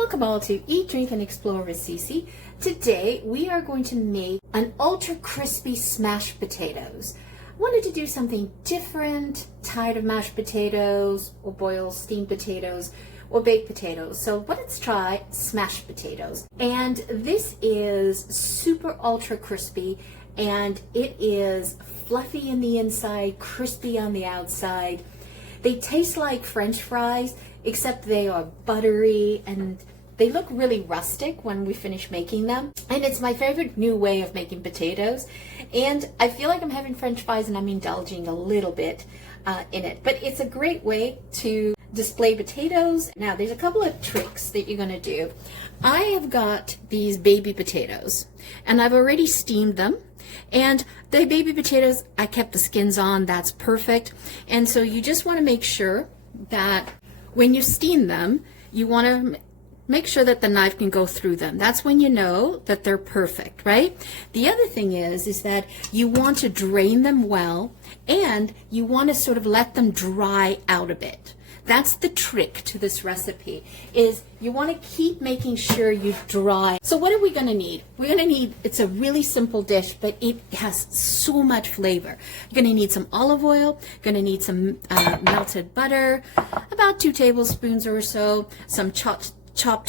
Welcome all to Eat, Drink, and Explore with Cece. Today we are going to make an ultra crispy smashed potatoes. I wanted to do something different, tired of mashed potatoes or boiled steamed potatoes or baked potatoes. So let's try smashed potatoes. And this is super ultra crispy and it is fluffy in the inside, crispy on the outside. They taste like French fries, except they are buttery and they look really rustic when we finish making them. And it's my favorite new way of making potatoes. And I feel like I'm having French fries and I'm indulging a little bit in it. But it's a great way to display potatoes. Now, there's a couple of tricks that you're gonna do. I have got these baby potatoes and I've already steamed them. And the baby potatoes, I kept the skins on, that's perfect. And so you just wanna make sure that when you steam them, you wanna make sure that the knife can go through them. That's when you know that they're perfect, right? The other thing is that you want to drain them well and you want to sort of let them dry out a bit. That's the trick to this recipe, is you want to keep making sure you dry. So what are we going to need? We're going to need, it's a really simple dish, but it has so much flavor. You're going to need some olive oil, going to need some melted butter, about 2 tablespoons or so, some chopped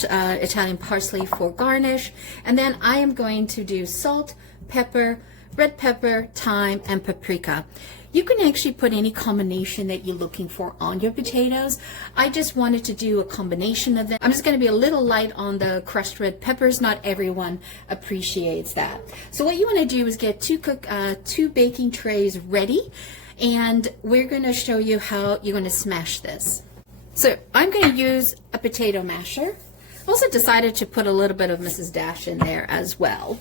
Italian parsley for garnish, and then I am going to do salt, pepper, red pepper, thyme, and paprika. You can actually put any combination that you're looking for on your potatoes. I just wanted to do a combination of them. I'm just going to be a little light on the crushed red peppers. Not everyone appreciates that. So what you want to do is get two baking trays ready, and we're going to show you how you're going to smash this. So I'm going to use a potato masher. Also decided to put a little bit of Mrs. Dash in there as well.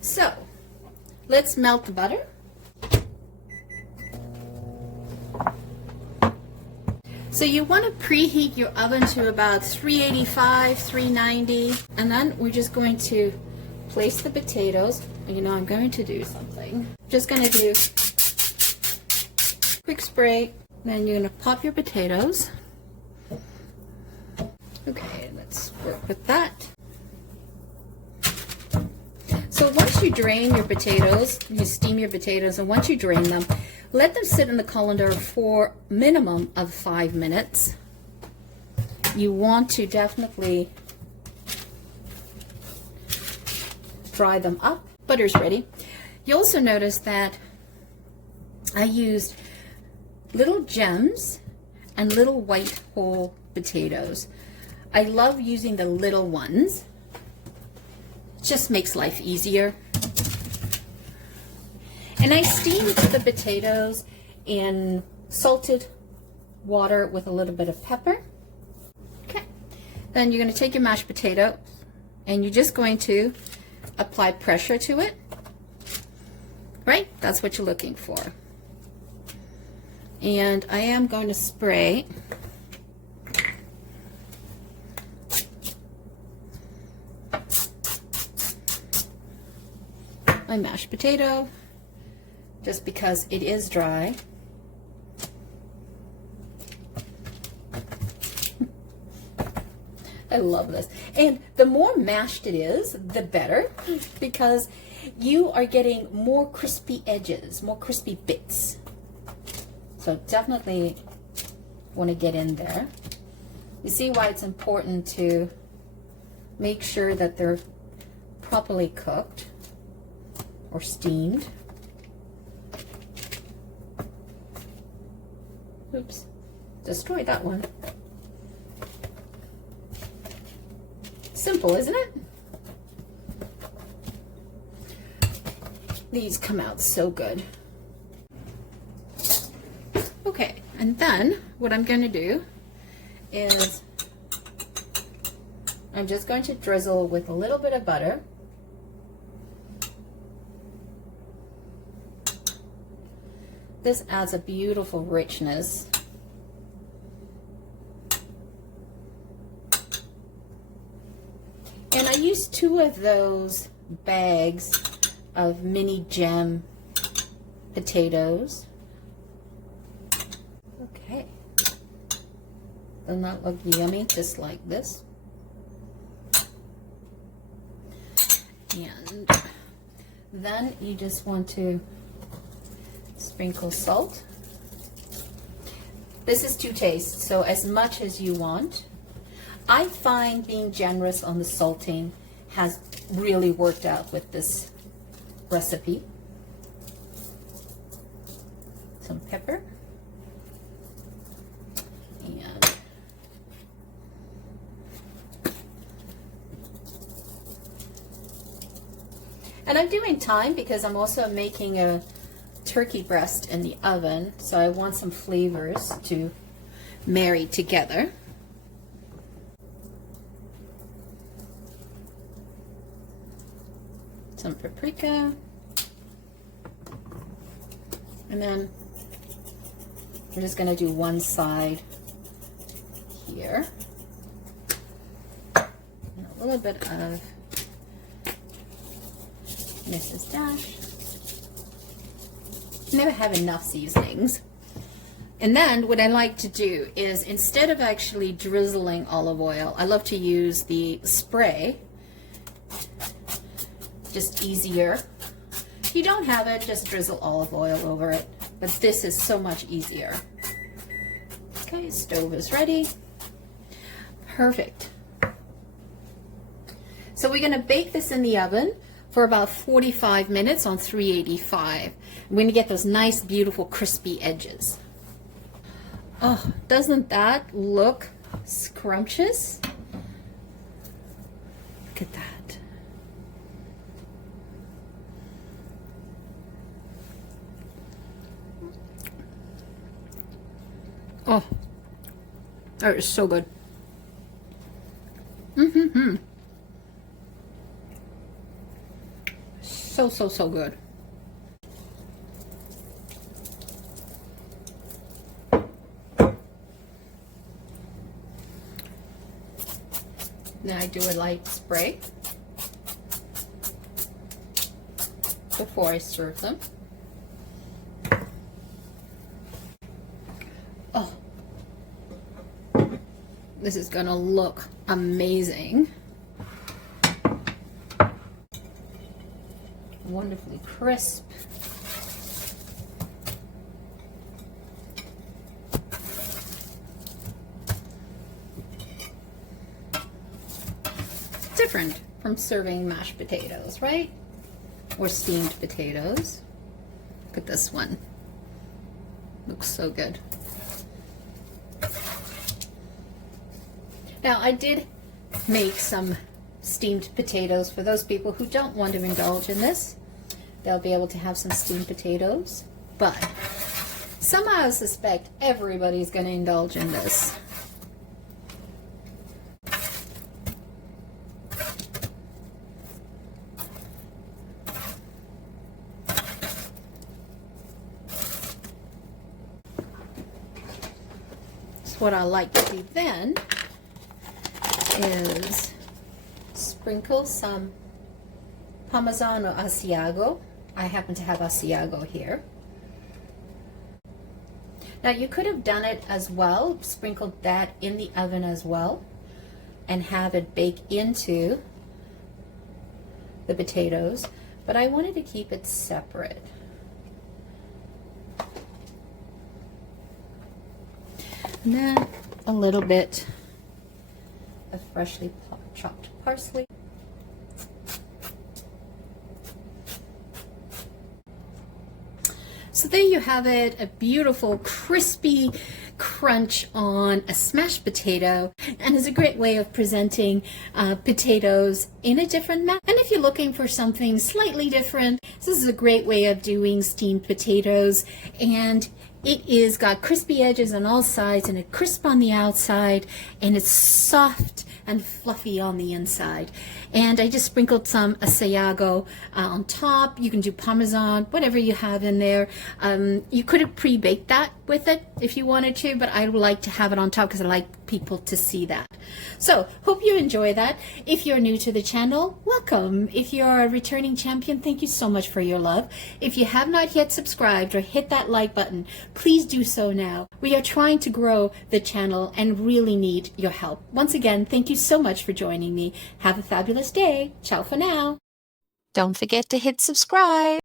So let's melt the butter. So you want to preheat your oven to about 385, 390, and then we're just going to place the potatoes. You know, I'm going to do something. Just going to do quick spray. Then you're going to pop your potatoes. Okay, let's work with that. So once you drain your potatoes, you steam your potatoes, and once you drain them, let them sit in the colander for a minimum of 5 minutes. You want to definitely dry them up. Butter's ready. You also notice that I used little gems and little white whole potatoes. I love using the little ones. It just makes life easier. And I steamed the potatoes in salted water with a little bit of pepper. Okay. Then you're going to take your mashed potato and you're just going to apply pressure to it. Right? That's what you're looking for. And I am going to spray my mashed potato just because it is dry. I love this. And the more mashed it is, the better, because you are getting more crispy edges, more crispy bits. So definitely want to get in there. You see why it's important to make sure that they're properly cooked or steamed. Oops, destroyed that one. Simple, isn't it? These come out so good. Okay, and then what I'm going to do is I'm just going to drizzle with a little bit of butter. This adds a beautiful richness. And I used 2 of those bags of mini gem potatoes. Okay. Doesn't that look yummy, just like this? And then you just want to sprinkle salt. This is to taste, so as much as you want. I find being generous on the salting has really worked out with this recipe. Some pepper. And I'm doing thyme because I'm also making a turkey breast in the oven, so I want some flavors to marry together. Some paprika. And then we're just going to do one side here. And a little bit of Mrs. Dash. Never have enough seasonings. And then what I like to do is, instead of actually drizzling olive oil, I love to use the spray. Just easier. If you don't have it, just drizzle olive oil over it. But this is so much easier. Okay, stove is ready. Perfect. So we're going to bake this in the oven for about 45 minutes on 385. We're going to get those nice, beautiful, crispy edges. Oh, doesn't that look scrumptious? Look at that. Oh, that is so good. Mm-hmm. So good. Then I do a light spray before I serve them. Oh, this is gonna look amazing. Wonderfully crisp. Different from serving mashed potatoes, right? Or steamed potatoes. Look at this one. Looks so good. Now, I did make some steamed potatoes for those people who don't want to indulge in this. They'll be able to have some steamed potatoes, but somehow I suspect everybody's going to indulge in this. So what I like to do then is sprinkle some Parmesan or Asiago. I happen to have Asiago here. Now you could have done it as well, sprinkled that in the oven as well, and have it bake into the potatoes, but I wanted to keep it separate. And then a little bit of freshly chopped parsley. So there you have it, a beautiful crispy crunch on a smashed potato, and is a great way of presenting potatoes in a different manner. And if you're looking for something slightly different, this is a great way of doing steamed potatoes, and it is got crispy edges on all sides and a crisp on the outside, and it's soft and fluffy on the inside. And I just sprinkled some Asiago on top. You can do Parmesan, whatever you have in there. You could have pre-baked that with it if you wanted to, but I like to have it on top because I like people to see that. So, hope you enjoy that. If you're new to the channel, welcome. If you're a returning champion, thank you so much for your love. If you have not yet subscribed or hit that like button, please do so now. We are trying to grow the channel and really need your help. Once again, thank you so much for joining me. Have a fabulous day. Ciao for now. Don't forget to hit subscribe.